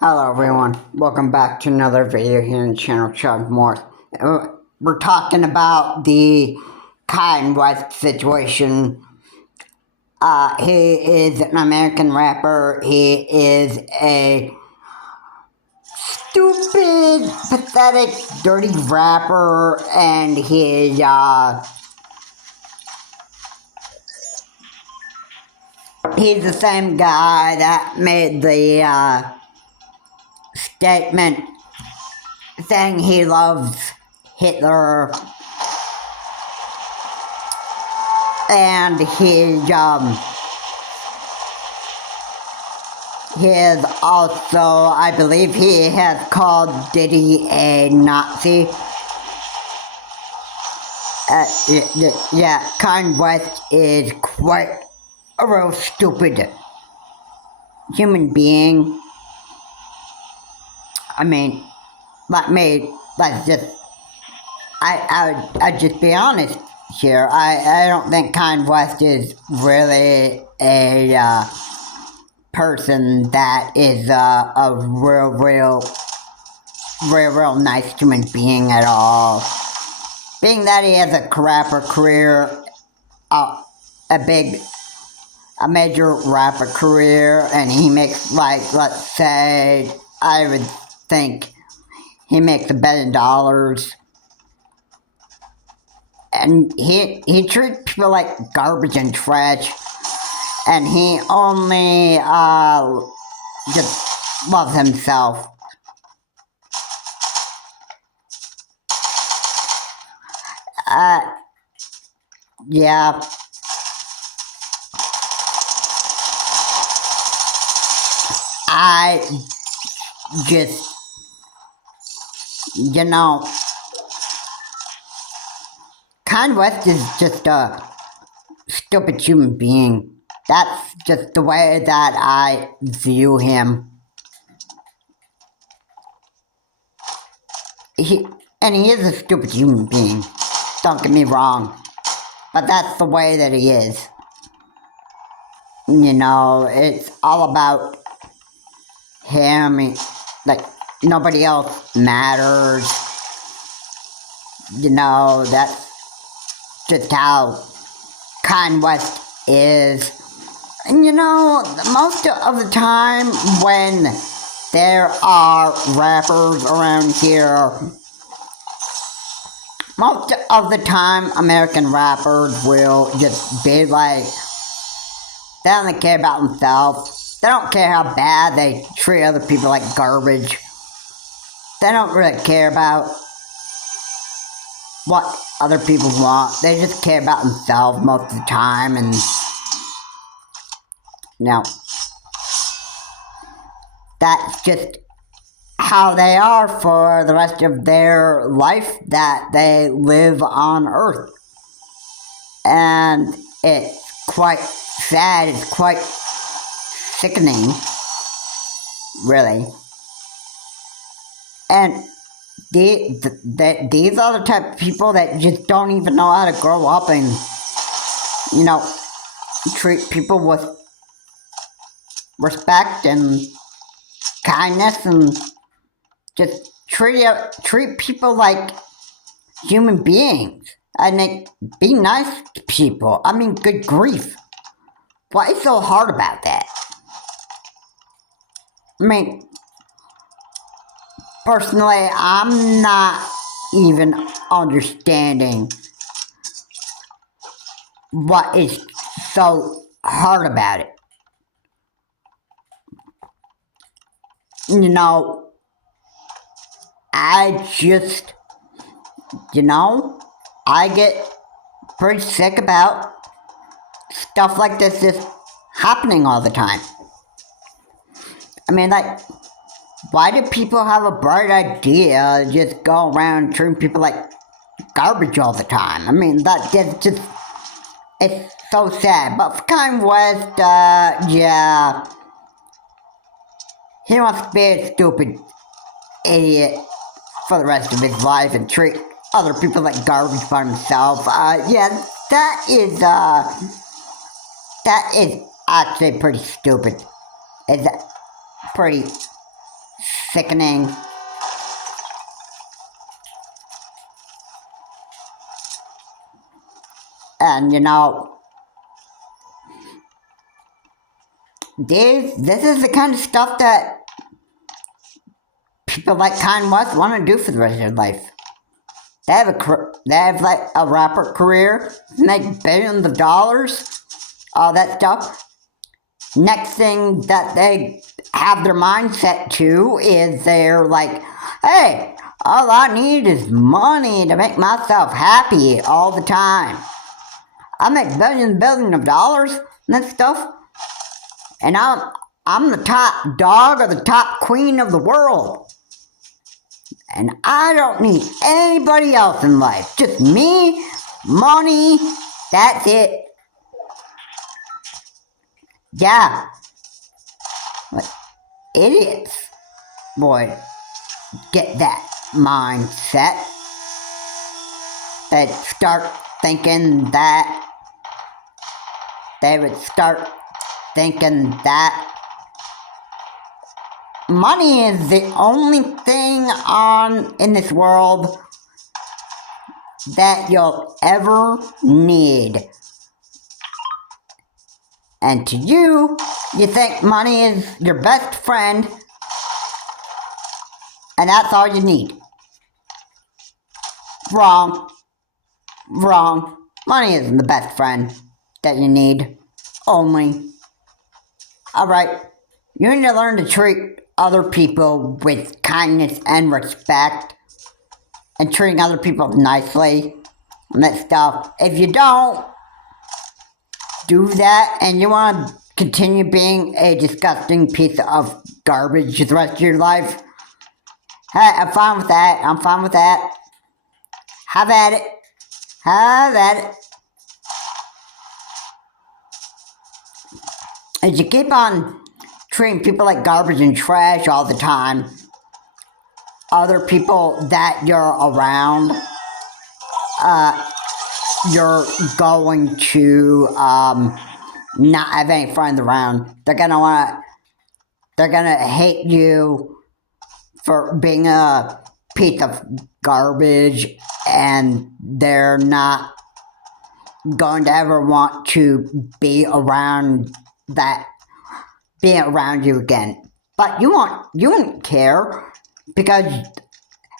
Hello everyone, welcome back to another video here on the channel Chug Morse. We're talking about the Kayne West situation. He is an American rapper. He is a stupid, pathetic, dirty rapper, and he's the same guy that made the statement saying he loves Hitler, and he is also, I believe he has called Diddy a Nazi. Yeah, Kanye West is quite a real stupid human being. I mean, let's just, I'd just be honest here. I don't think Kanye West is really a person that is a real nice human being at all. Being that he has a rapper career, a major rapper career, and he makes, like, let's say, I would think he makes $1 billion, and he treats people like garbage and trash, and he only just loves himself. Yeah. I just, Kanye West is just a stupid human being. That's just the way that I view him. He is a stupid human being. Don't get me wrong. But that's the way that he is. It's all about him. Like, nobody else matters. That's just how Kanye West is. And most of the time when there are rappers around here, most of the time American rappers will just be like, they don't care about themselves. They don't care how bad they treat other people like garbage. They don't really care about what other people want. They just care about themselves most of the time, and that's just how they are for the rest of their life that they live on Earth. And it's quite sad, it's quite sickening, really. And these are the type of people that just don't even know how to grow up and, treat people with respect and kindness, and just treat people like human beings. And be nice to people. I mean, good grief. Why so hard about that? I mean, personally, I'm not even understanding what is so hard about it. I just, I get pretty sick about stuff like this just happening all the time. I mean, like, why do people have a bright idea to just go around treating people like garbage all the time? I mean, it's so sad. But for Kanye West, yeah, he wants to be a stupid idiot for the rest of his life and treat other people like garbage by himself. Yeah, that is actually pretty stupid. It's pretty sickening. And you know, this is the kind of stuff that people like Kanye West want to do for the rest of their life. They have like a rapper career, make billions of dollars, all that stuff. Next thing that they have their mindset to is they're like, hey, all I need is money to make myself happy all the time. I make billions and billions of dollars and that stuff, and I'm the top dog or the top queen of the world. And I don't need anybody else in life. Just me, money, that's it. Yeah. But idiots would get that mindset. They'd start thinking that. They would start thinking that money is the only thing in this world that you'll ever need. And to you think money is your best friend, and that's all you need. Wrong. Money isn't the best friend that you need. Only. Alright, you need to learn to treat other people with kindness and respect, and treating other people nicely, and that stuff. If you don't do that, and you want to continue being a disgusting piece of garbage the rest of your life, hey, I'm fine with that. Have at it. As you keep on treating people like garbage and trash all the time, other people that you're around, you're going to not have any friends around. They're gonna hate you for being a piece of garbage, and they're not going to ever want to be around you again. But you won't care, because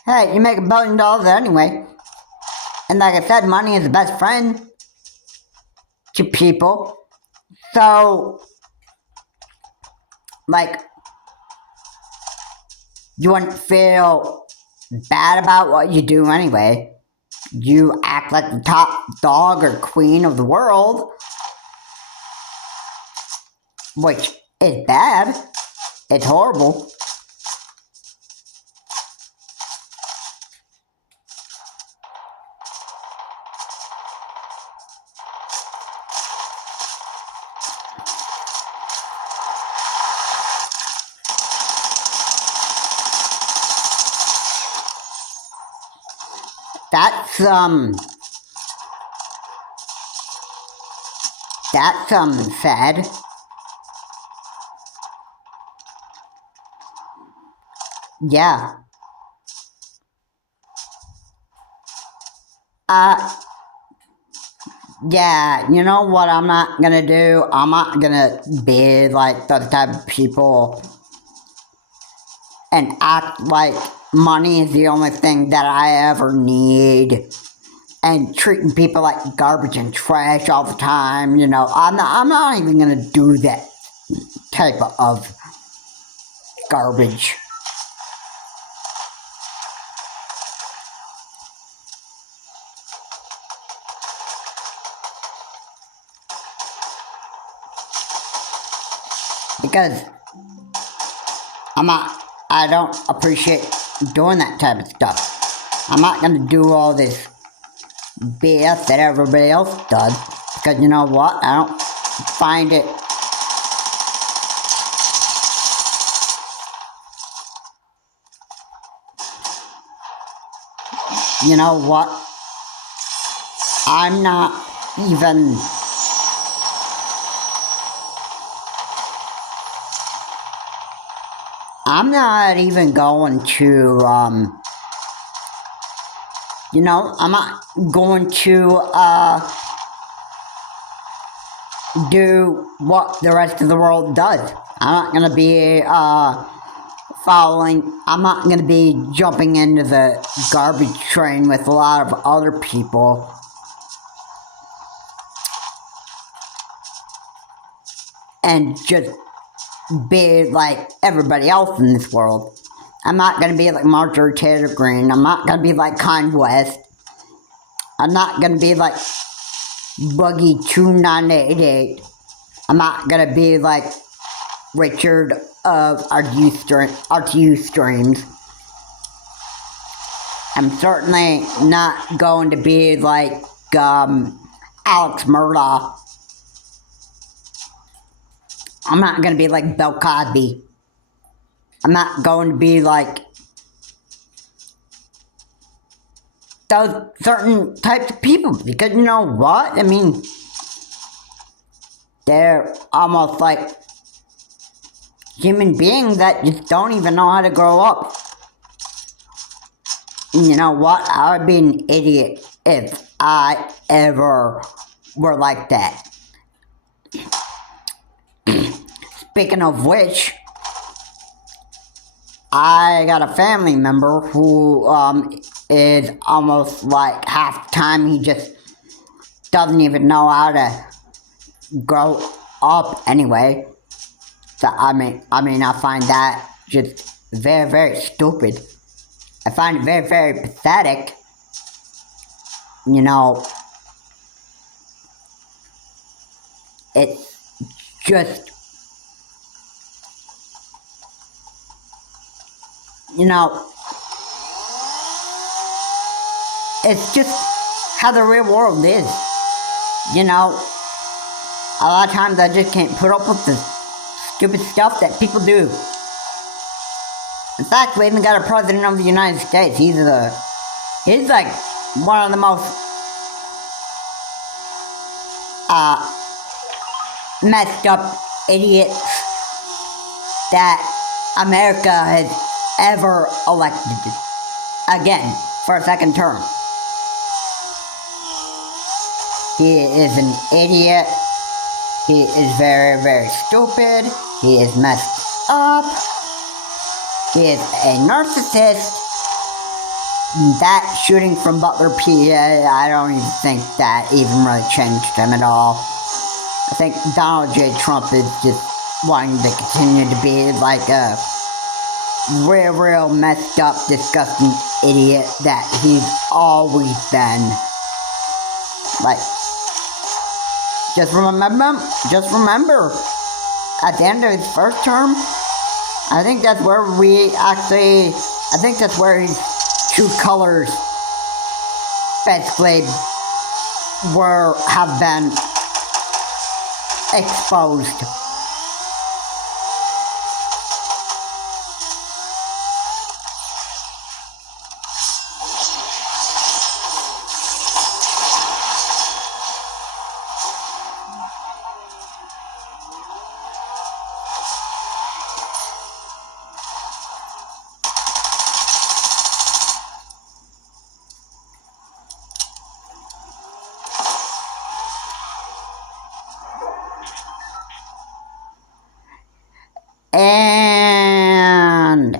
hey, you make $1 billion anyway. And like I said, money is the best friend to people. So, like, you wouldn't feel bad about what you do anyway. You act like the top dog or queen of the world, which is bad. It's horrible. That's sad. Yeah. Yeah, you know what I'm not gonna do? I'm not gonna be like the type of people and act like money is the only thing that I ever need, and treating people like garbage and trash all the time. You know, I'm not even gonna do that type of garbage. Because I don't appreciate doing that type of stuff. I'm not gonna do all this BS that everybody else does, because you know what? I don't find it you know what? I'm not even I'm not even going to, I'm not going to, do what the rest of the world does. I'm not going to be, I'm not going to be jumping into the garbage train with a lot of other people. And just be like everybody else in this world. I'm not going to be like Marjorie Taylor Greene. I'm not going to be like Kanye West. I'm not going to be like Boogie 2988. I'm not going to be like Richard of RTU Streams. I'm certainly not going to be like Alex Murdaugh. I'm not going to be like Bill Cosby. I'm not going to be like those certain types of people, because you know what? I mean, they're almost like human beings that just don't even know how to grow up. And you know what? I would be an idiot if I ever were like that. Speaking of which, I got a family member who is almost like half the time he just doesn't even know how to grow up anyway. So I mean I find that just very, very stupid. I find it very, very pathetic. You know, it's just, it's just how the real world is. A lot of times I just can't put up with the stupid stuff that people do. In fact, we even got a president of the United States. He's like one of the most messed up idiots that America has ever elected again for a second term. He is an idiot. He is very, very stupid. He is messed up. He is a narcissist. That shooting from Butler, PA, I don't even think that even really changed him at all. I think Donald J. Trump is just wanting to continue to be like a real messed up, disgusting idiot that he's always been. Like, just remember, at the end of his first term, I think that's where his true colors basically have been exposed. And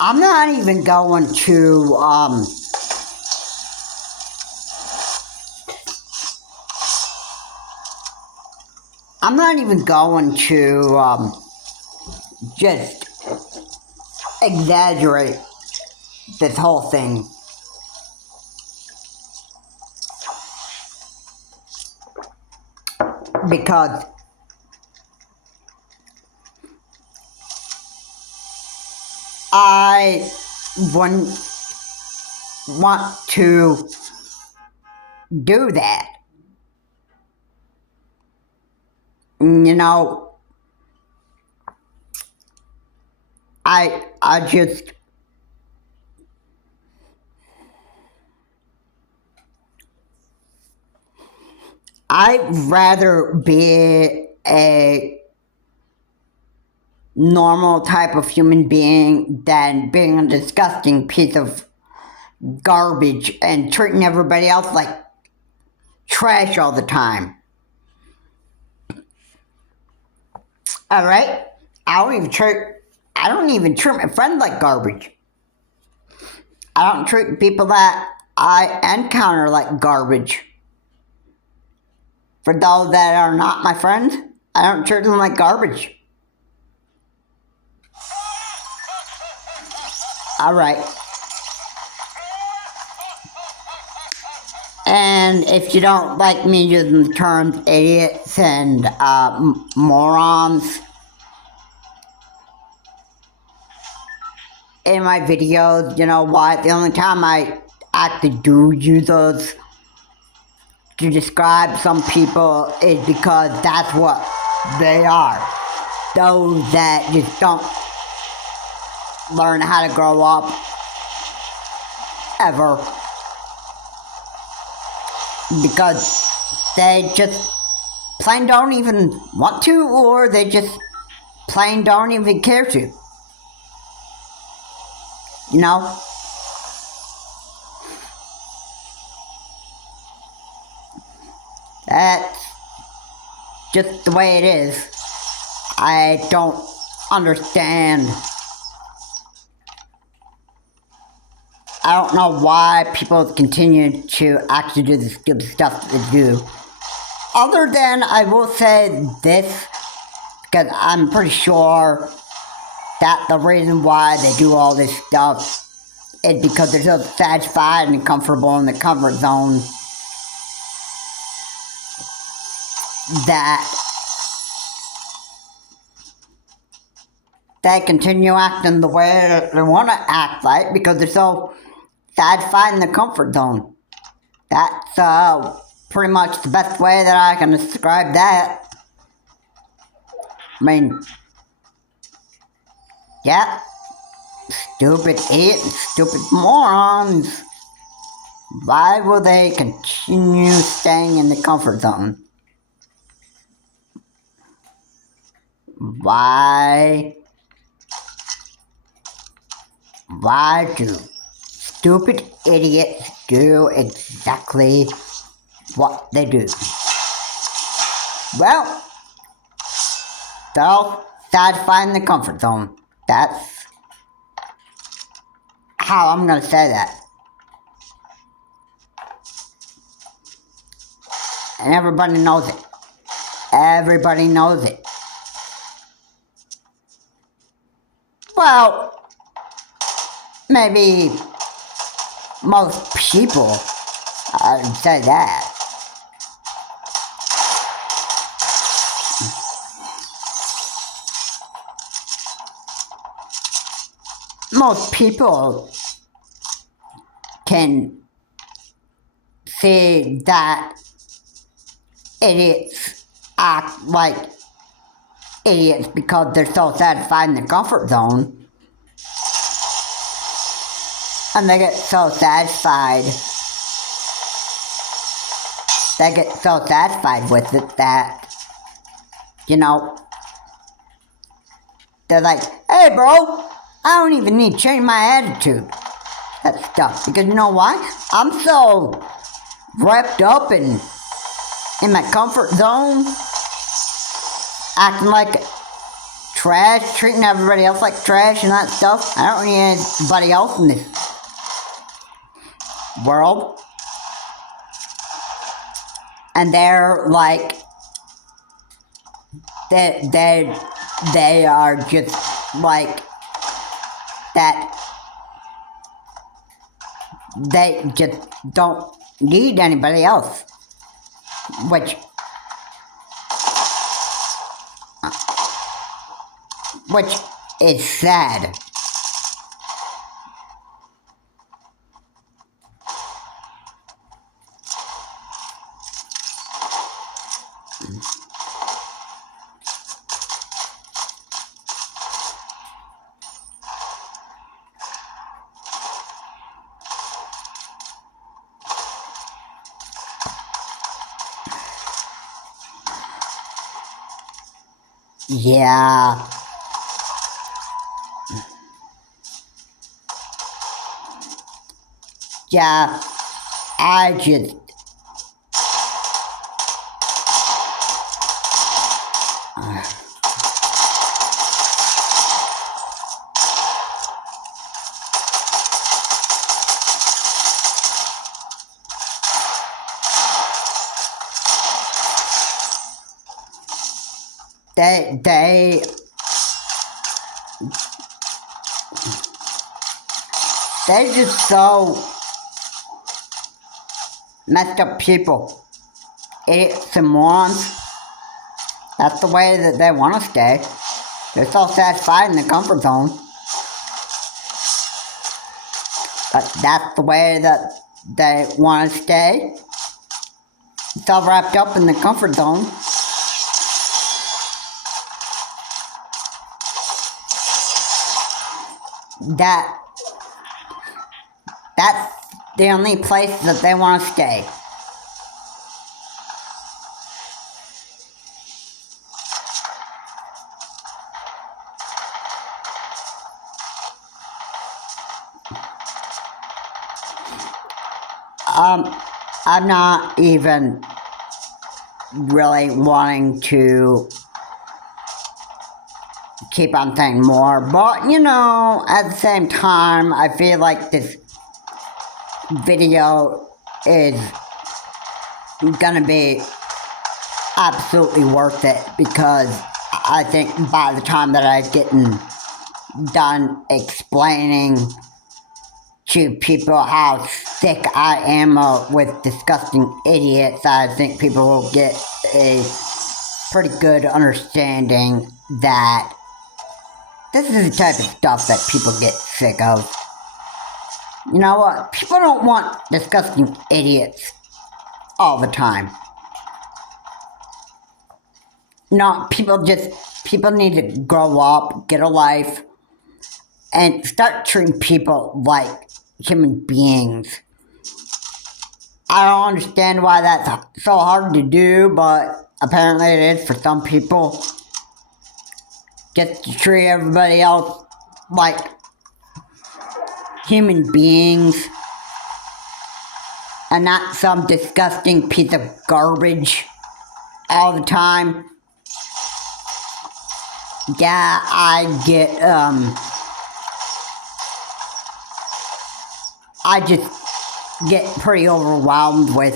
I'm not even going to, just exaggerate this whole thing. Because I wouldn't want to do that. You know, I just, I'd rather be a normal type of human being than being a disgusting piece of garbage and treating everybody else like trash all the time. Alright? I don't even treat my friends like garbage. I don't treat people that I encounter like garbage. For those that are not my friends, I don't treat them like garbage. Alright. And if you don't like me using the terms idiots and morons in my videos, you know what? The only time I actually do use those to describe some people is because that's what they are. Those that just don't learn how to grow up ever. Because they just plain don't even want to, or they just plain don't even care to. You know? That's just the way it is. I don't understand. I don't know why people continue to actually do the stupid stuff that they do. Other than, I will say this, because I'm pretty sure that the reason why they do all this stuff is because they're so satisfied and comfortable in the comfort zone that they continue acting the way that they want to act like, because they're so satisfied in the comfort zone. That's pretty much the best way that I can describe that. I mean, yeah, stupid idiots, stupid morons. Why will they continue staying in the comfort zone? Why do stupid idiots do exactly what they do? Well, they'll satisfy in the comfort zone. That's how I'm gonna say that. And everybody knows it. Everybody knows it. Well, maybe most people, I'd say that. Most people can see that idiots act like idiots because they're so satisfied in their comfort zone. And they get so satisfied. They get so satisfied with it that, you know, they're like, hey bro, I don't even need to change my attitude. That stuff. Because you know why? I'm so wrapped up in my comfort zone, acting like trash, treating everybody else like trash and that stuff. I don't need anybody else in this world. And they're like, they are just like that. They just don't need anybody else, which is sad. Yeah. Yeah. I just. They just so messed up people. Idiots and morons. That's the way that they want to stay. They're so satisfied in the comfort zone. But that's the way that they want to stay. It's all wrapped up in the comfort zone. That's the only place that they want to stay. I'm not even really wanting to keep on saying more, but you know, at the same time, I feel like this video is gonna be absolutely worth it, because I think by the time that I get done explaining to people how sick I am with disgusting idiots, I think people will get a pretty good understanding that this is the type of stuff that people get sick of. You know what? People don't want disgusting idiots all the time. No, people need to grow up, get a life, and start treating people like human beings. I don't understand why that's so hard to do, but apparently it is for some people. Just to treat everybody else like human beings and not some disgusting piece of garbage all the time. Yeah, I just get pretty overwhelmed with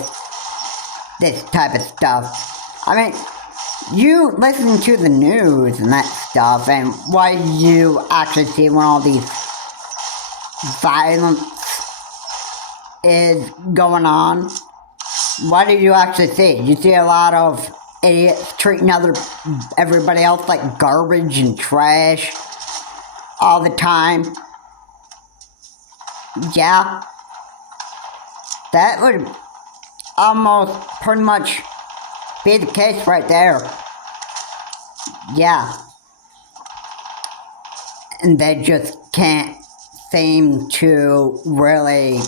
this type of stuff. I mean, you listen to the news and that stuff, and what you actually see when all these violence is going on, what do you actually see? You see a lot of idiots treating everybody else like garbage and trash all the time. Yeah, that would almost pretty much be the case right there. Yeah. And they just can't seem to really...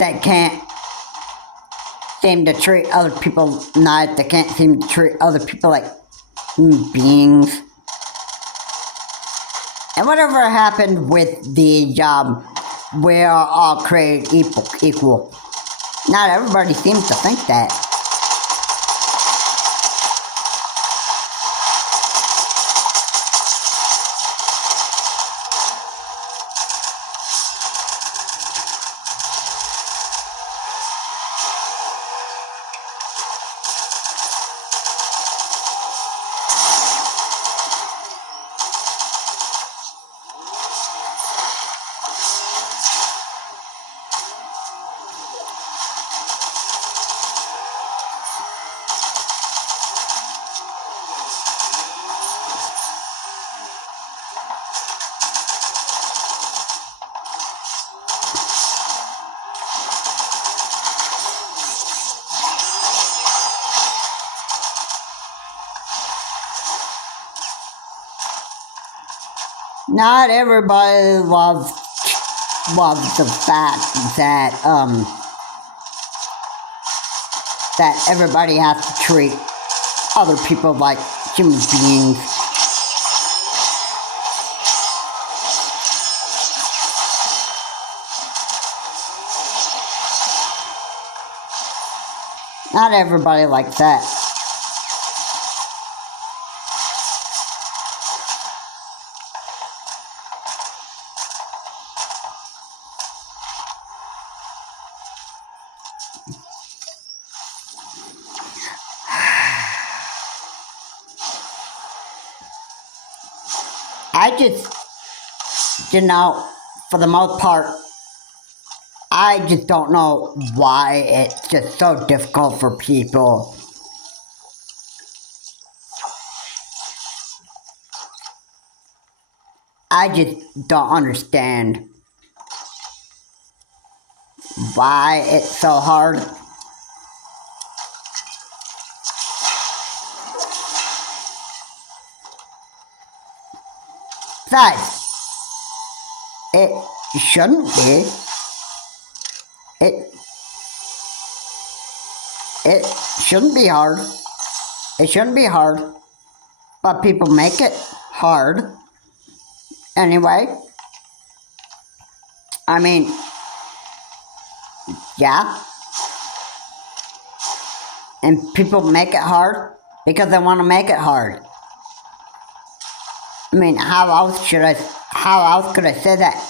They can't seem to treat other people nice. They can't seem to treat other people like human beings. And whatever happened with the job, we're all created equal. Not everybody seems to think that. Not everybody loves the fact that everybody has to treat other people like human beings. Not everybody likes that. I just, for the most part, I just don't know why it's just so difficult for people. I just don't understand why it's so hard. Besides, it shouldn't be. It shouldn't be hard. It shouldn't be hard. But people make it hard. Anyway. I mean, yeah. And people make it hard because they want to make it hard. I mean, how else could I say that?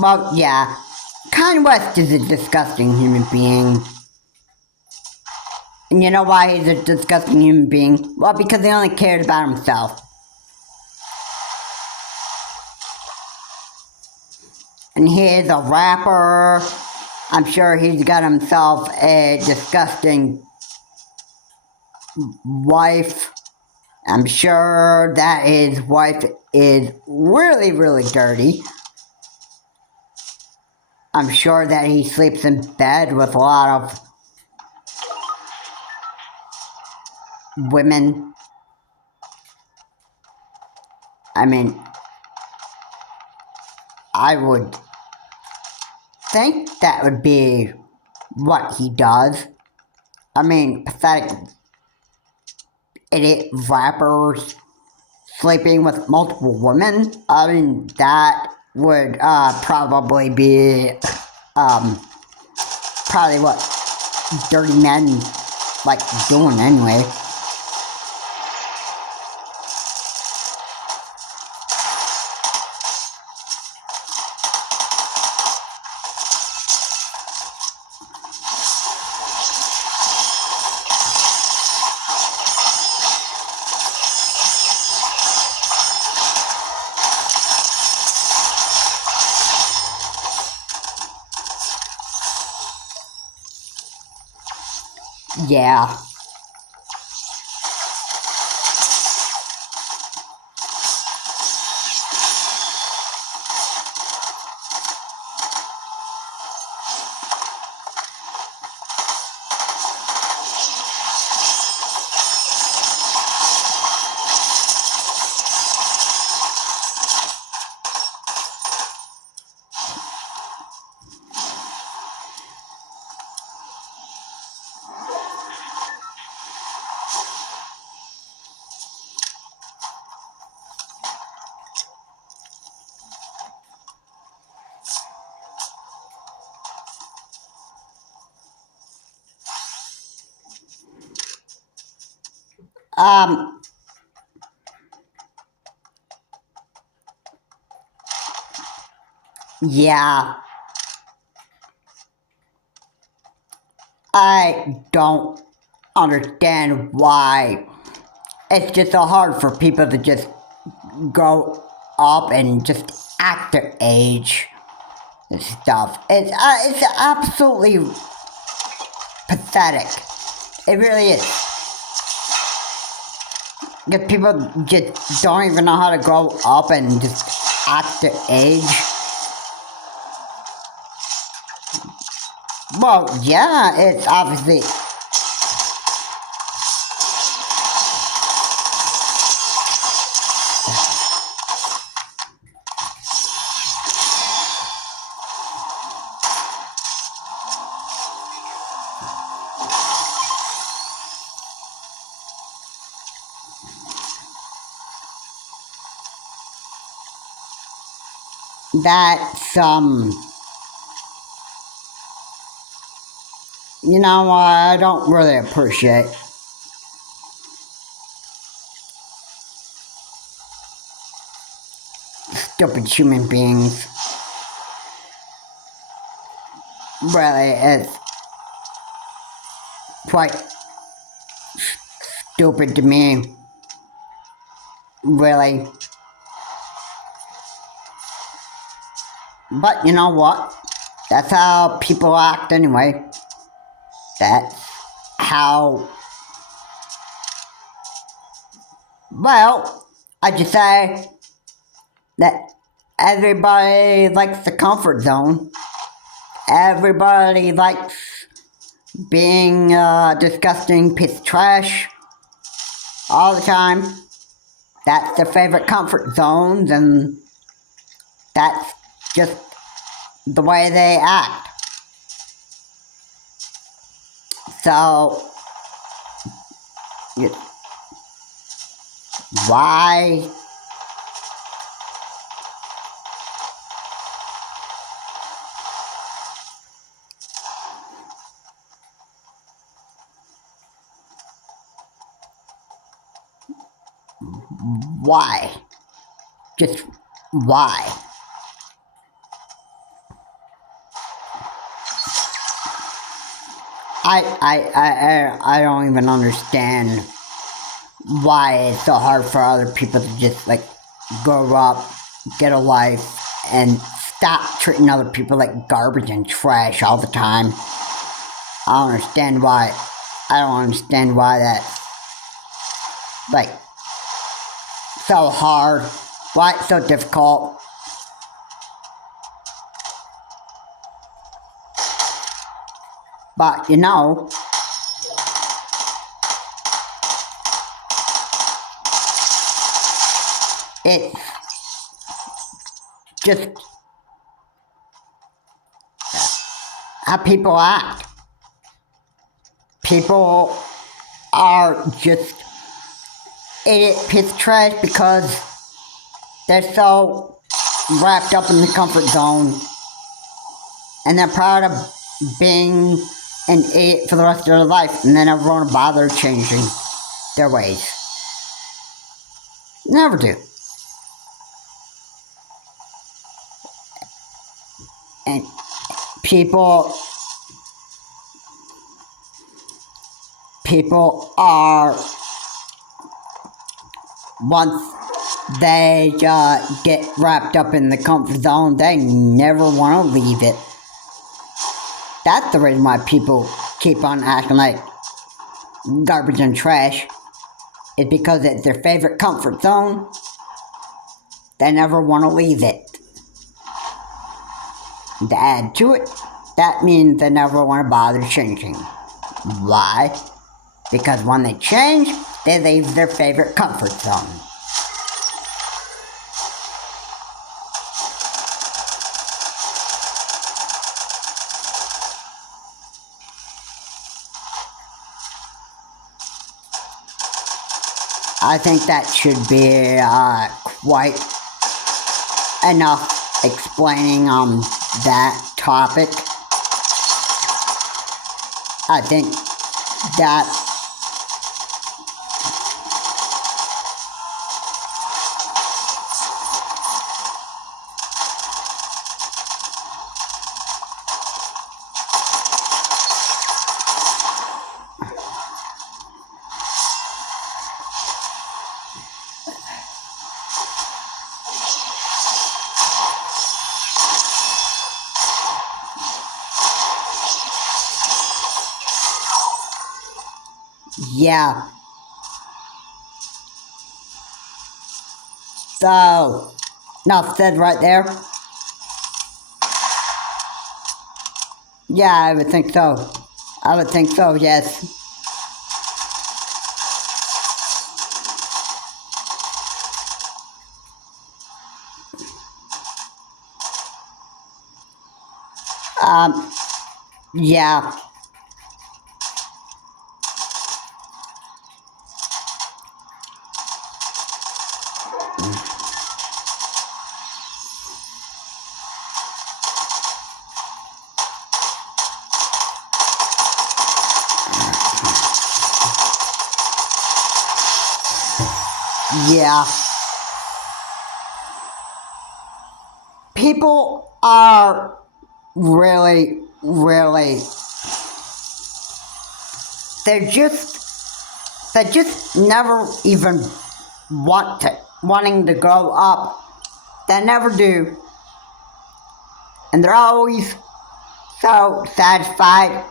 Well, yeah. Kanye West is a disgusting human being. And you know why he's a disgusting human being? Well, because he only cared about himself. And he is a rapper. I'm sure he's got himself a disgusting wife. I'm sure that his wife is really, really dirty. I'm sure that he sleeps in bed with a lot of women. I mean, I would think that would be what he does. I mean, pathetic idiot rappers sleeping with multiple women. I mean, that would probably be probably what dirty men like doing anyway. Yeah. Yeah. I don't understand why it's just so hard for people to just grow up and just act their age and stuff. It's absolutely pathetic. It really is. Because people just don't even know how to grow up and just act their age. Well, yeah, it's obviously... That's, you know, I don't really appreciate. Stupid human beings. Really, it's quite stupid to me. Really. But you know what? That's how people act anyway. That's how... Well, I just say that everybody likes the comfort zone. Everybody likes being a disgusting piece of trash all the time. That's their favorite comfort zones, and that's just the way they act. So, why? Why? Just why? I don't even understand why it's so hard for other people to just like grow up, get a life, and stop treating other people like garbage and trash all the time. I don't understand why. I don't understand why that's like so hard. Why it's so difficult. But you know, it's just how people act. People are just idiot piece of trash because they're so wrapped up in the comfort zone, and they're proud of being an idiot for the rest of their life, and they never want to bother changing their ways. Never do. And people are, once they get wrapped up in the comfort zone, they never want to leave it. That's the reason why people keep on acting like garbage and trash. It's because it's their favorite comfort zone. They never want to leave it. To add to it, that means they never want to bother changing. Why? Because when they change, they leave their favorite comfort zone. I think that should be quite enough explaining that topic. I think that Yeah. So, enough said right there. Yeah, I would think so. I would think so, yes. Yeah. Yeah. People are really, really, they're just never even wanting to grow up. They never do. And they're always so satisfied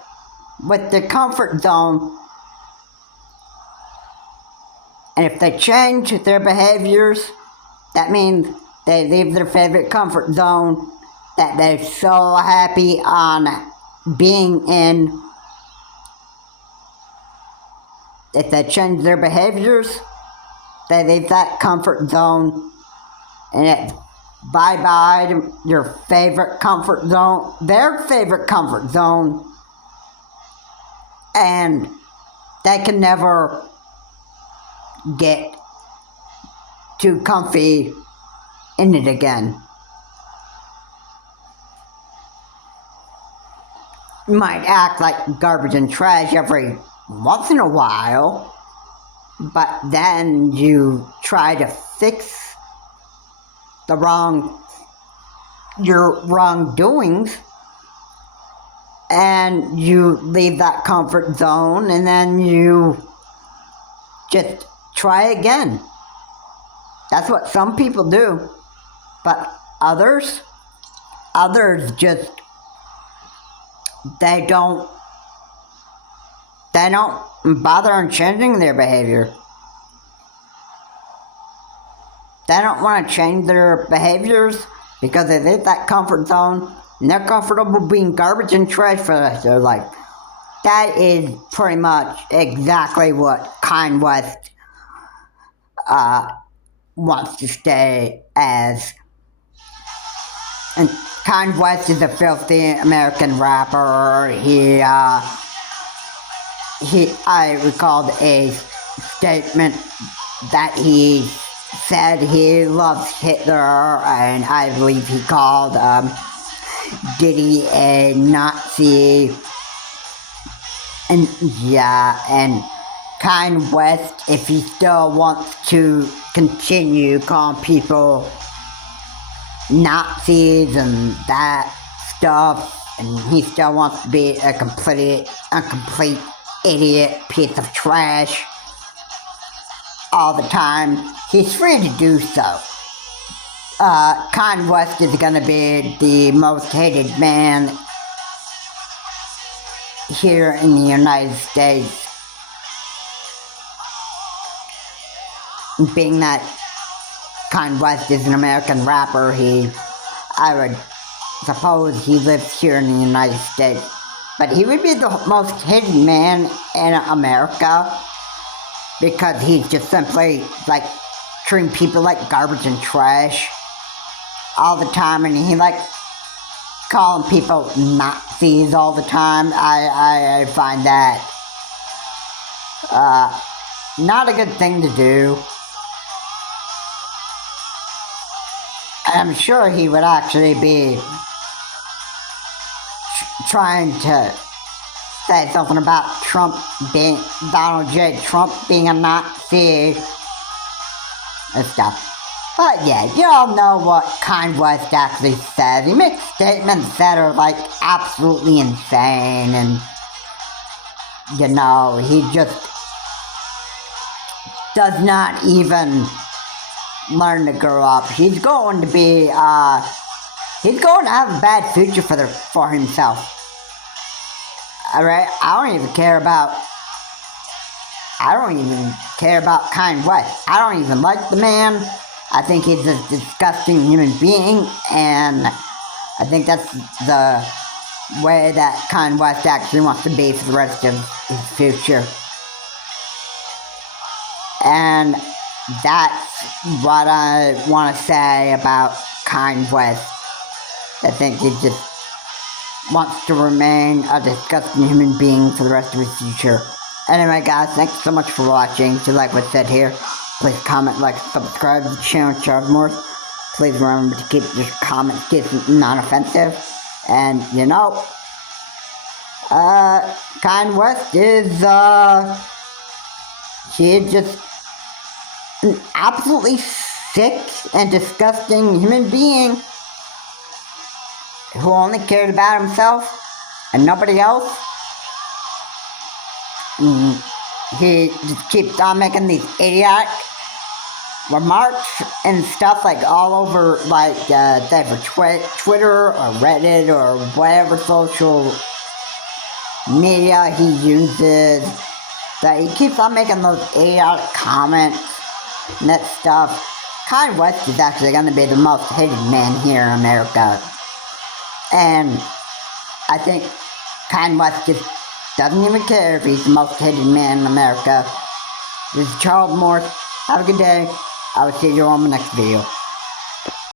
with their comfort zone. And if they change their behaviors, that means they leave their favorite comfort zone that they're so happy on being in. If they change their behaviors, they leave that comfort zone, and it's bye-bye to your favorite comfort zone, their favorite comfort zone, and they can never get too comfy in it again. You might act like garbage and trash every once in a while, but then you try to fix your wrongdoings, and you leave that comfort zone, and then you just try again. That's what some people do. But others just, they don't bother on changing their behavior. They don't want to change their behaviors because they leave that comfort zone and they're comfortable being garbage and trash for the rest of their life. That is pretty much exactly what Kayne West wants to stay as. And Kayne West is a filthy American rapper. I recalled a statement that he said he loves Hitler, and I believe he called Diddy a Nazi. And yeah, and Kayne West, if he still wants to continue calling people Nazis and that stuff, and he still wants to be a complete idiot piece of trash all the time, he's free to do so. Kayne West is gonna be the most hated man here in the United States. Being that Kayne West is an American rapper, I would suppose he lives here in the United States. But he would be the most hated man in America because he's just simply like treating people like garbage and trash all the time, and he like calling people Nazis all the time. I find that not a good thing to do. I'm sure he would actually be trying to say something about Donald J. Trump being a Nazi and stuff. But yeah, you all know what Kayne West actually says. He makes statements that are like absolutely insane, and you know, he just does not even learn to grow up. He's going to have a bad future for himself. Alright, I don't even care about I don't even care about Kanye West. I don't even like the man. I think he's a disgusting human being, and I think that's the way that Kanye West actually wants to be for the rest of his future. And that's what I want to say about Kanye West. I think he just wants to remain a disgusting human being for the rest of his future. Anyway, guys, thanks so much for watching. If you like what's said here, please comment, like, subscribe to the channel, Charles Morse. Please remember to keep your comments non-offensive. And, you know, Kanye West is, he's just an absolutely sick and disgusting human being who only cared about himself and nobody else. He just keeps on making these idiotic remarks and stuff, like, all over, like, Twitter or Reddit or whatever social media he uses, that he keeps on making those idiotic comments and that stuff. Kanye West is actually going to be the most hated man here in America. And I think Kanye West just doesn't even care if he's the most hated man in America. This is Charles Morse. Have a good day. I will see you on the next video.